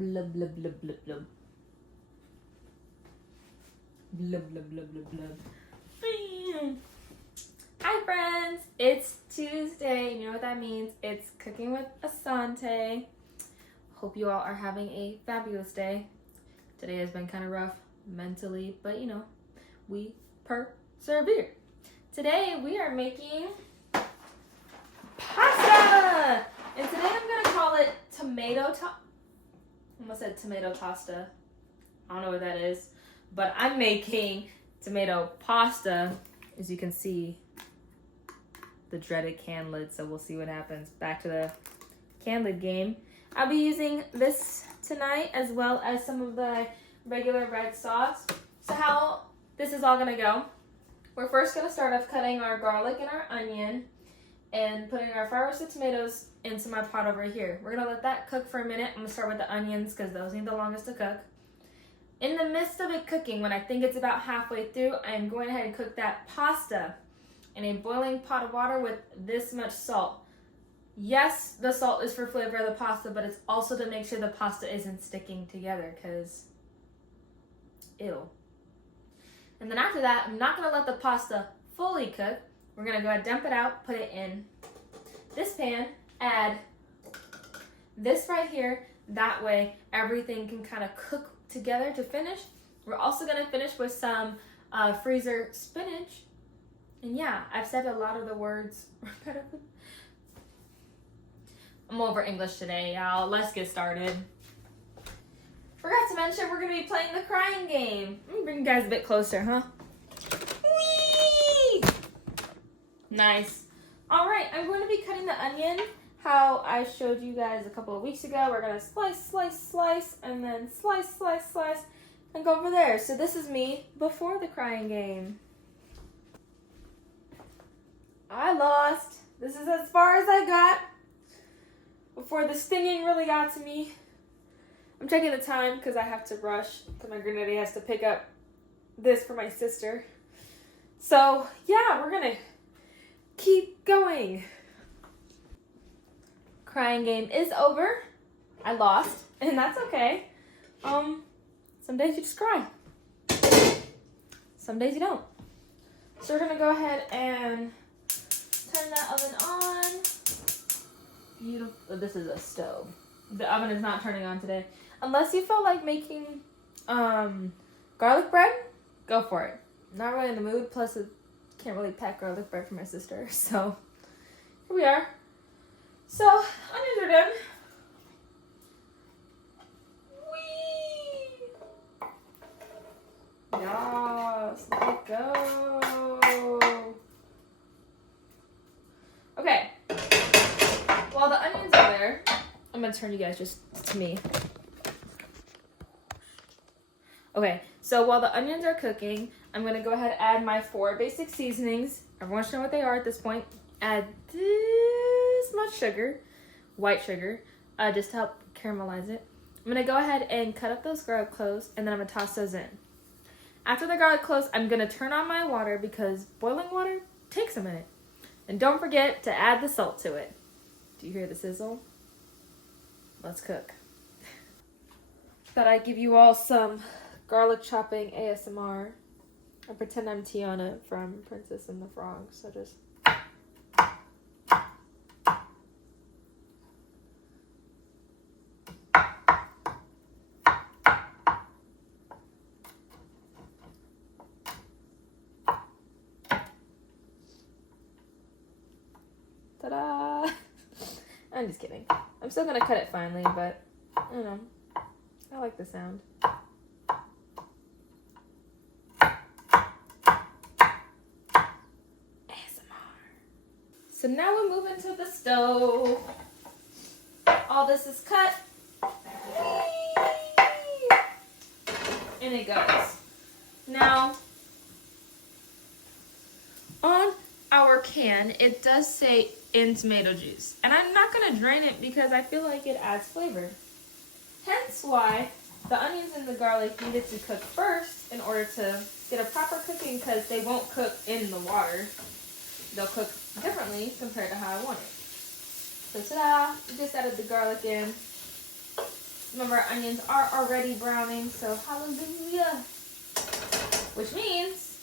Blub, blub, blub, blub, blub. Blub, blub, blub, blub, blub. Hi friends, it's Tuesday. You know what that means? It's Cooking with Asante. Hope you all are having a fabulous day. Today has been kind of rough mentally, but you know, we persevere. Today we are making pasta! And today I'm going to call it tomato almost said tomato tosta. I don't know what that is. But I'm making tomato pasta. As you can see, the dreaded can lid. So we'll see what happens. Back to the can lid game. I'll be using this tonight as well as some of the regular red sauce. So how this is all going to go. We're first going to start off cutting our garlic and our onion and putting our 5 roasted tomatoes into my pot over here. We're going to let that cook for a minute. I'm going to start with the onions because those need the longest to cook. In the midst of it cooking, when I think it's about halfway through, I'm going ahead and cook that pasta in a boiling pot of water with this much salt. Yes, the salt is for flavor of the pasta, but it's also to make sure the pasta isn't sticking together because, ew. And then after that, I'm not going to let the pasta fully cook. We're going to go ahead, dump it out, put it in this pan, add this right here. That way, everything can kind of cook together to finish. We're also going to finish with some freezer spinach. And yeah, I've said a lot of the words repetitively. I'm over English today, y'all. Let's get started. Forgot to mention we're going to be playing the crying game. Let me bring you guys a bit closer, huh? Whee! Nice. All right, I'm going to be cutting the onion how I showed you guys a couple of weeks ago. We're going to slice, and then slice, and go over there. So this is me before the crying game. I lost. This is as far as I got before the stinging really got to me. I'm taking the time because I have to rush because my granddaddy has to pick up this for my sister. So yeah, we're going to keep going. Crying game is over. I lost, and that's okay. Some days you just cry. Some days you don't. So we're gonna go ahead and turn that oven on. Beautiful. Oh, this is a stove. The oven is not turning on today. Unless you feel like making garlic bread, go for it. Not really in the mood. Plus, I can't really pack garlic bread for my sister. So here we are. So, onions are done. Whee! Yes, let it go. Okay. While the onions are there, I'm going to turn you guys just to me. Okay, so while the onions are cooking, I'm going to go ahead and add my 4 basic seasonings. Everyone should know what they are at this point. Add this much sugar, white sugar, just to help caramelize it. I'm going to go ahead and cut up those garlic cloves, and then I'm going to toss those in. After the garlic cloves, I'm going to turn on my water because boiling water takes a minute. And don't forget to add the salt to it. Do you hear the sizzle? Let's cook. Thought I'd give you all some garlic chopping ASMR. I pretend I'm Tiana from Princess and the Frog, so just... Ta-da! I'm just kidding. I'm still gonna cut it finely, but I don't know. I like the sound. ASMR. So now we move into the stove. All this is cut. And it goes. Now, on our can, it does say in tomato juice. And I'm not going to drain it because I feel like it adds flavor. Hence why the onions and the garlic needed to cook first in order to get a proper cooking because they won't cook in the water. They'll cook differently compared to how I want it. So ta-da! We just added the garlic in. Remember, our onions are already browning, so hallelujah. Which means,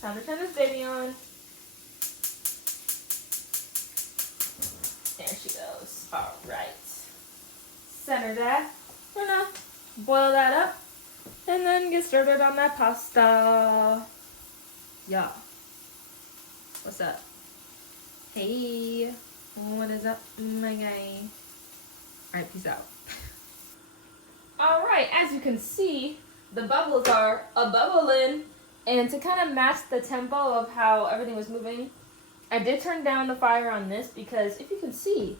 time to turn this baby on. There she goes. All right. Center that. We're gonna boil that up and then get started on that pasta. Yeah. What's up? Hey. What is up, my guy? All right, peace out. All right, as you can see, the bubbles are a-bubbling. And to kind of match the tempo of how everything was moving, I did turn down the fire on this because if you can see,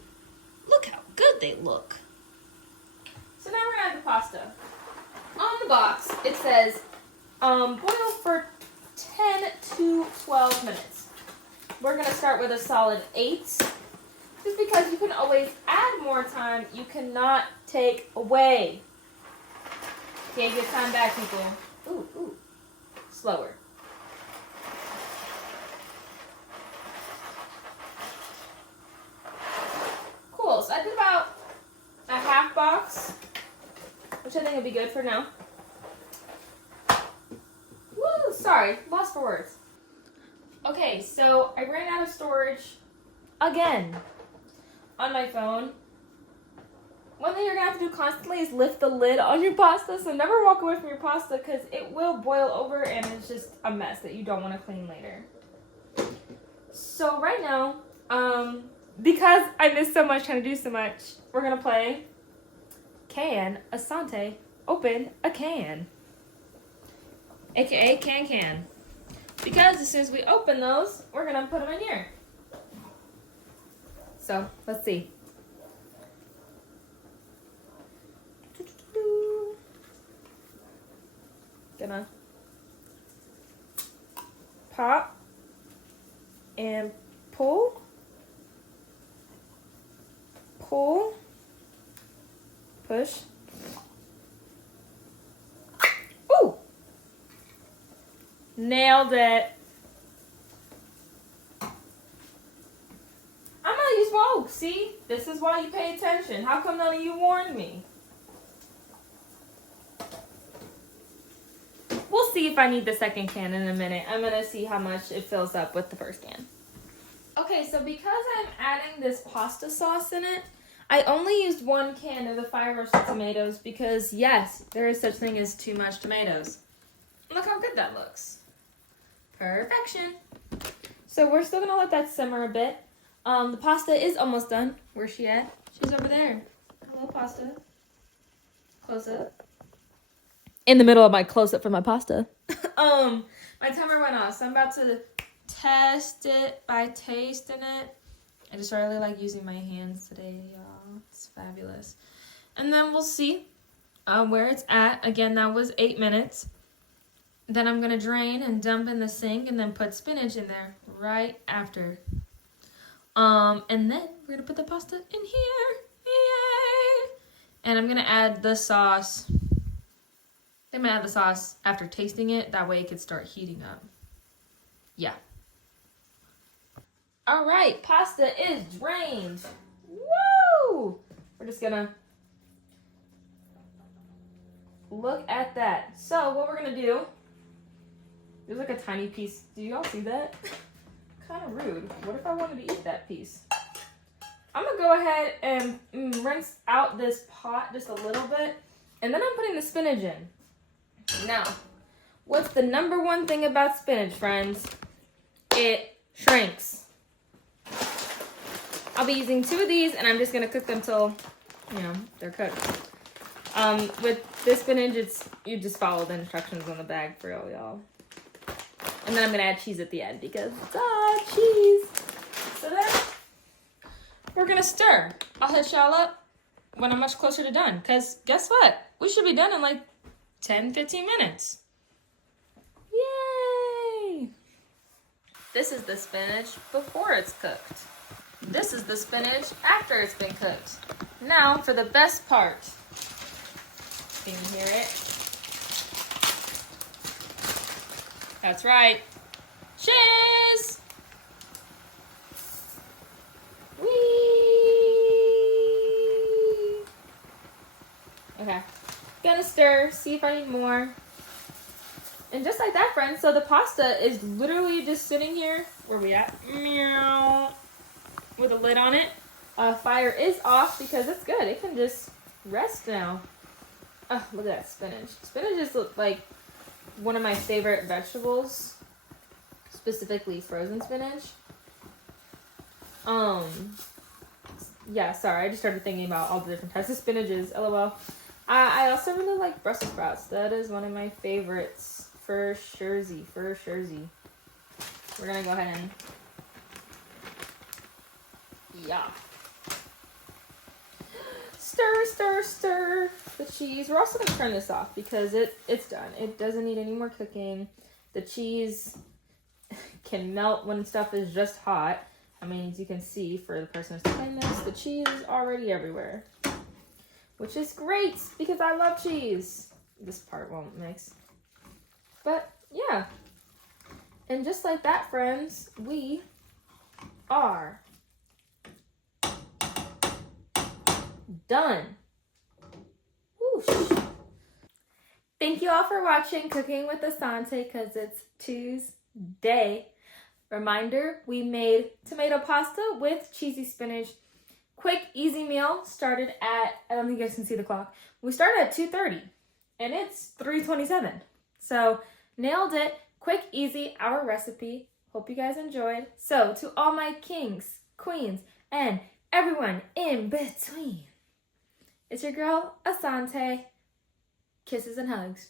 look how good they look. So now we're gonna add the pasta. On the box, it says boil for 10 to 12 minutes. We're gonna start with a solid 8, just because you can always add more time. You cannot take away. Can't get time back, people. Ooh. Slower. Cool, so I did about a half box, which I think would be good for now. Woo, sorry, lost for words. Okay, so I ran out of storage again on my phone. One thing you're gonna have to do constantly is lift the lid on your pasta, so never walk away from your pasta because it will boil over and it's just a mess that you don't want to clean later. So right now, because I missed so much trying to do so much, we're gonna play Can Asante Open a Can, aka can. Because as soon as we open those, we're gonna put them in here. So let's see. Gonna pop and pull, push. Ooh! Nailed it. I'm gonna use whoa, see? This is why you pay attention. How come none of you warned me? We'll see if I need the second can in a minute. I'm gonna see how much it fills up with the first can. Okay, so because I'm adding this pasta sauce in it, I only used 1 can of the 5 roasted tomatoes because yes, there is such thing as too much tomatoes. Look how good that looks. Perfection. So we're still gonna let that simmer a bit. The pasta is almost done. Where's she at? She's over there. Hello, pasta. Close up. In the middle of my close-up for my pasta. My timer went off, so I'm about to test it by tasting it. I just really like using my hands today, y'all. It's fabulous. And then we'll see where it's at. Again, that was 8 minutes. Then I'm gonna drain and dump in the sink and then put spinach in there right after. And then we're gonna put the pasta in here. Yay! And I'm gonna add the sauce. I'm gonna add the sauce after tasting it. That way it could start heating up. Yeah. All right, pasta is drained. Woo! We're just gonna look at that. So what we're gonna do, there's like a tiny piece. Do y'all see that? Kind of rude. What if I wanted to eat that piece? I'm gonna go ahead and rinse out this pot just a little bit, and then I'm putting the spinach in. Now, what's the number one thing about spinach, friends? It shrinks. I'll be using 2 of these, and I'm just gonna cook them till, they're cooked. With this spinach, you just follow the instructions on the bag for real, y'all. And then I'm gonna add cheese at the end because cheese. So then we're gonna stir. I'll hit y'all up when I'm much closer to done. Cause guess what? We should be done in like 10-15 minutes. Yay! This is the spinach before it's cooked. This is the spinach after it's been cooked. Now for the best part. Can you hear it? That's right. Cheers! Whee! Okay. Gonna stir, see if I need more. And just like that, friends, so the pasta is literally just sitting here. Where we at? Meow. With a lid on it. Fire is off because it's good. It can just rest now. Oh, look at that spinach. Spinach is like one of my favorite vegetables. Specifically frozen spinach. Yeah, sorry, I just started thinking about all the different types of spinaches. LOL. I also really like Brussels sprouts. That is one of my favorites. For suresy. We're gonna go ahead and stir the cheese. We're also gonna turn this off because it's done. It doesn't need any more cooking. The cheese can melt when stuff is just hot. I mean, as you can see, for the person who's playing this, the cheese is already everywhere. Which is great, because I love cheese. This part won't mix. But, yeah. And just like that, friends, we are done. Whoosh. Thank you all for watching Cooking with Asante, because it's Tuesday. Reminder, we made tomato pasta with cheesy spinach. Quick, easy meal. Started at, I don't think you guys can see the clock. We started at 2:30 and it's 3:27. So nailed it. Quick, easy, our recipe. Hope you guys enjoyed. So to all my kings, queens, and everyone in between, it's your girl, Asante. Kisses and hugs.